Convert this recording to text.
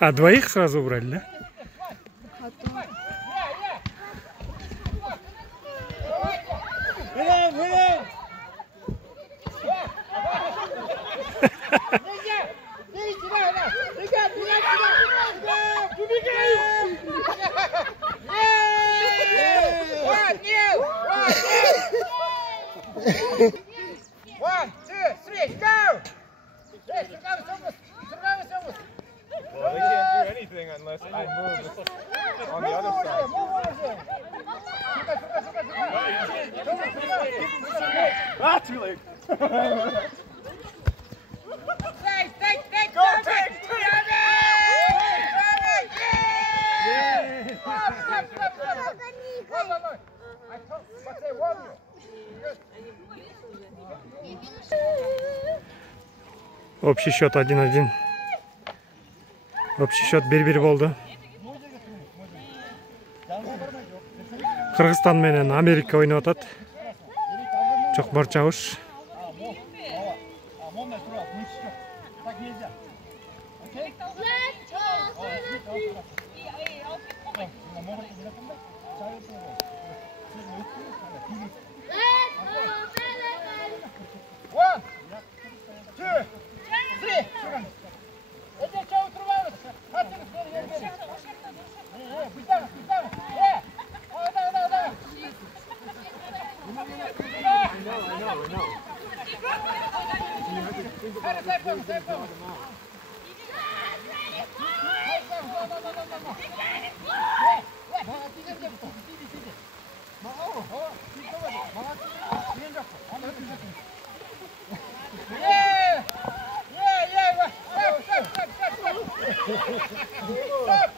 А двоих сразу убрали, да? One, two, three, go! Well, we can't do anything unless I move on the other side. Ah, too late. Go, take! Общий счет 1-1. Общий счет 1-1 болды. Кыргызстан менен Америка ойнап атат. Чокмар чабыш. One, two, three. Stop!